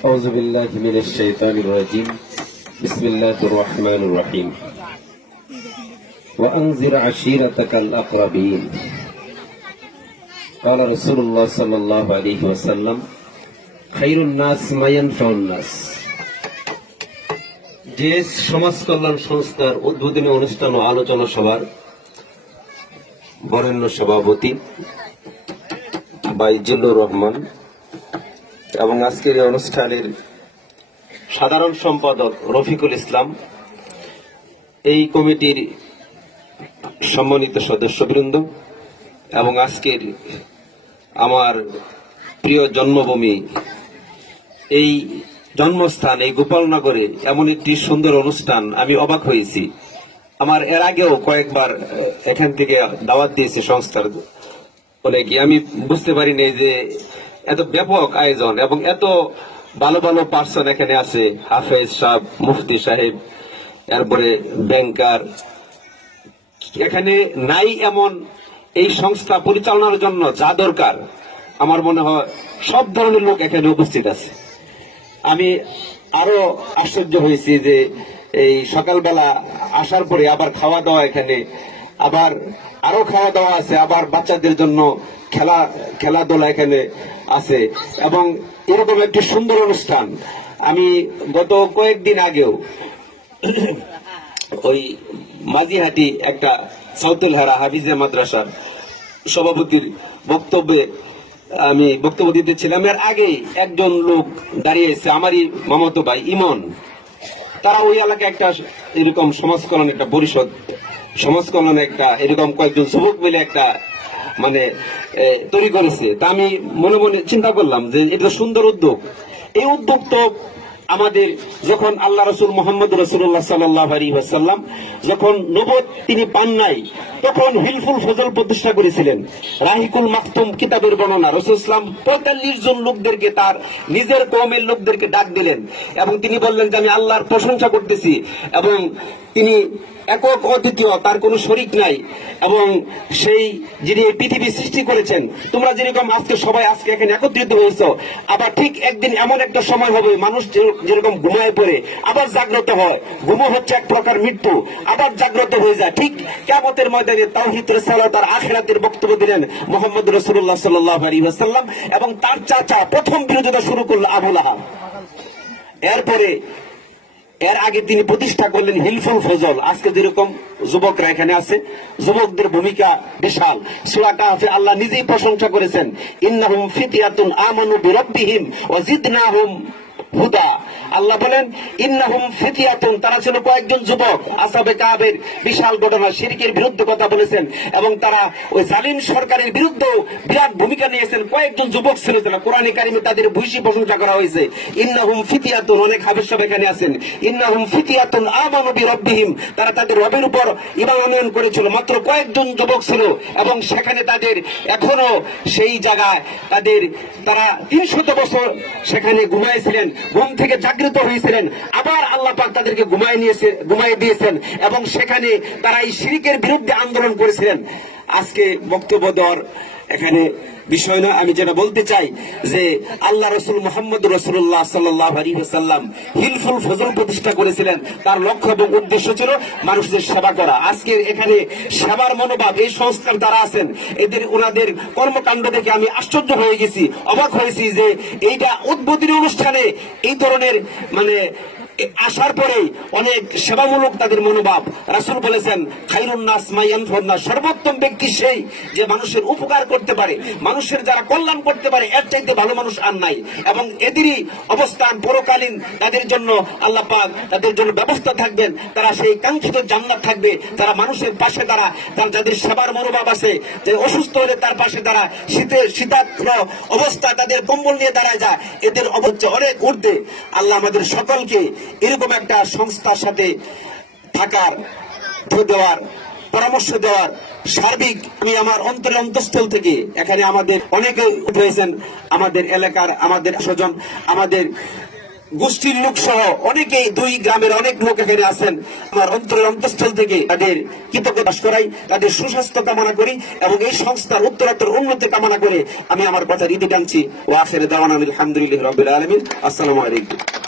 أعوذ بالله من الشيطان الرجيم بسم الله الرحمن الرحيم وأنذر عشيرتك الأقربين قال رسول الله صلى الله عليه وسلم خير الناس ما ينفع الناس। যে সমাজ কল্যাণ সংস্থার উদ্বোধনী অনুষ্ঠান ও আলোচনা সভার বরেণ্য সভাপতি ভাই জিল্লুর রহমান এবং আজকের এই অনুষ্ঠানের সাধারণ সম্পাদক রফিকুল ইসলাম, এই কমিটির সম্মানিত সদস্যবৃন্দ এবং আজকের আমার প্রিয় জন্মভূমি, এই জন্মস্থান এই গোপালনগরে এমন একটি সুন্দর অনুষ্ঠান আমি অবাক হয়েছি। আমার এর আগেও কয়েকবার এখান থেকে দাওয়াত দিয়েছে সংস্থার বলে কি, আমি বুঝতে পারিনি যে এত ব্যাপক আয়োজন এবং এত ভালো ভালো পার্সন এখানে আছে। হাফেজ সাহেব, মুফতি সাহেব, এরপরে ব্যাংকার, এখানে নাই এমন এই সংস্থা পরিচালনার জন্য যা দরকার আমার মনে হয় সব ধরনের লোক এখানে উপস্থিত আছে। আমি আরো আশ্চর্য হয়েছি যে এই সকালবেলা আসার পরে আবার খাওয়া দাওয়া, এখানে আবার আরো খাওয়া দাওয়া আছে, আবার বাচ্চাদের জন্য খেলাধুলা এখানে আছে এবং এরকম একটি সুন্দর অনুষ্ঠান। আমি গত কয়েকদিন আগেও ওই মাঝিহাটি একটা সাউতুল হেরা হাফিজে মাদ্রাসার সভাপতির বক্তব্যে আমি বক্তব্য দিতেছিলাম। এর আগেই একজন লোক দাঁড়িয়েছে, আমারই মামাতো ভাই ইমন, তারা ওই এলাকায় একটা এরকম সমাজ কল্যাণ একটা পরিষদ, সমাজ কল্যাণ একটা এরকম কয়েকজন যুবক মিলে একটা মানে তৈরি করেছে। তা আমি মনে মনে চিন্তা করলাম যে এটা সুন্দর উদ্যোগ। এই উদ্যোগ তো আমাদের যখন আল্লাহ রসুল মোহাম্মদ রসুল্লাহ সাল্লাল্লাহু আলাইহি ওয়াসাল্লাম যখন নবুয়ত তিনি পান নাই, তখন হিলফুল ফজল প্রতিষ্ঠা করেছিলেন। রাহিকুল মাকতুম কিতাবের বর্ণনা, রাসূল ইসলাম ৪৫ জন লোকদেরকে, তার নিজের কওমের লোকদেরকে ডাক দিলেন এবং তিনি বললেন যে আমি আল্লাহর প্রশংসা করতেছি এবং তিনি একক অদ্বিতীয়, তার কোনো শরিক নাই এবং সেই যিনি পৃথিবী সৃষ্টি করেছেন। তোমরা যেরকম আজকে সবাই এখানে একত্রিত হয়েছ, আবার ঠিক একদিন এমন একটা সময় হবে মানুষ যেরকম ঘুমায় পড়ে আবার জাগ্রত হয়, ঘুমো হচ্ছে এক প্রকার মৃত্যু, আবার জাগ্রত হয়ে যায়। ঠিক কিয়ামতের ময়দানে তাওহীদ রিসালাত আর আখিরাতের বক্তব্য দিলেন মুহাম্মদ রাসূলুল্লাহ সাল্লাল্লাহু আলাইহি ওয়াসাল্লাম এবং তার চাচা প্রথম বিরোধিতা শুরু করল আবু লাহাব। এর আগে তিনি প্রতিষ্ঠা করলেন হিলফুল ফজল। আজকে যেরকম যুবকরা এখানে আছে, যুবকদের ভূমিকা বিশাল। সূরা কাহফে আল্লাহ নিজেই প্রশংসা করেছেন, ইন্নাহুম ফিতয়াতুন আমানু বিরাব্বিহিম ওয়া জিদনাহুম হুদা। আল্লাহ বলেন ইন্নাহুম ফিতয়াতুন, তারা ছিল কয়েকজন যুবক। আসহাবে কাহফের বিশাল ঘটনা, শিরকের বিরুদ্ধে কথা বলেছেন এবং তারা ওই জালিম সরকারের বিরুদ্ধেও বিরাট ভূমিকা নিয়েছেন। কয়েকজন যুবক ছিল যারা কোরআনে কারিমে তাদের ভূয়সী প্রশংসা করা হয়েছে। ইন্নাহুম ফিতয়াতুন, অনেক হাফেজ সাহেব এখানে আছেন। ইন্নাহুম ফিতয়াতুন আমানু বিরাব্বিহিম, তারা তাদের রবের উপর ঈমান আনয়ন করেছিল। মাত্র কয়েকজন যুবক ছিল এবং সেখানে তাদের এখনো সেই জায়গায় তারা ৩০০ বছর সেখানে ঘুমাইছিলেন, ঘুম থেকে জাগ্রত হয়েছিলেন, আবার আল্লাহ পাক তাদেরকে ঘুমাই দিয়েছেন এবং সেখানে তারা এই শিরকের বিরুদ্ধে আন্দোলন করেছিলেন। আজকে বক্তব্য দেওয়ার এখানে বিষয় না, আমি যেটা বলতে চাই যে আল্লাহ রসুল মোহাম্মদ রসুল্লাহ সাল্লাল্লাহু আলাইহি ওয়াসাল্লাম হিলফুল ফজল প্রতিষ্ঠা করেছিলেন। তার লক্ষ্য এবং উদ্দেশ্য ছিল মানুষদের সেবা করা। আজকে এখানে সেবার মনোভাব এই সংস্কার দ্বারা আছেন, ওনাদের কর্মকাণ্ড দেখে আমি আশ্চর্য হয়ে গেছি, অবাক হয়েছি যে এইটা উদ্বোধনী অনুষ্ঠানে এই ধরনের মানে আসার পরে অনেক সেবামূলক তাদের মনোভাব। রাসূল বলেছেন খায়রুন নাস মা ইয়ানফুন নাস, সর্বোত্তম ব্যক্তি সেই যে মানুষের উপকার করতে পারে, মানুষের যারা কল্যাণ করতে পারে, এর চাইতে ভালো মানুষ আর নাই। এবং এদেরই অবস্থান পরকালীন, তাদের জন্য আল্লাহ পাক তাদের জন্য ব্যবস্থা থাকবেন, তারা সেই কাঙ্ক্ষিত জান্নাত থাকবে। তারা মানুষের পাশে দাঁড়া, যাদের সেবার মনোভাব আছে, যে অসুস্থ হলে তার পাশে দাঁড়া, শীতার্থ অবস্থা তাদের কম্বল নিয়ে দাঁড়ায় যায়, এদের অবস্থা অনেক ঊর্ধ্বে। আল্লাহ আমাদের সকলকে এরকম একটা সংস্থার সাথে থাকার, দেওয়ার, পরামর্শ দেওয়ার সার্বিক, আমি আমার অন্তরের অন্তঃস্থল থেকে এখানে আমাদের অনেকে হয়েছেন, আমাদের এলাকার, আমাদের স্বজন, আমাদের গোষ্ঠীর লোক সহ অনেকেই, দুই গ্রামের অনেক লোক এখানে আছেন। আমার অন্তরের অন্তঃস্থল থেকে তাদের কৃতজ্ঞতা প্রকাশ করাই, তাদের সুস্বাস্থ্য কামনা করি এবং এই সংস্থার উত্তরোত্তর উন্নতি কামনা করে আমি আমার কথা রীতি টানছি। ও আখির দাওয়ানা আলহামদুলিল্লাহি রাব্বিল আলামিন। আসসালামু আলাইকুম।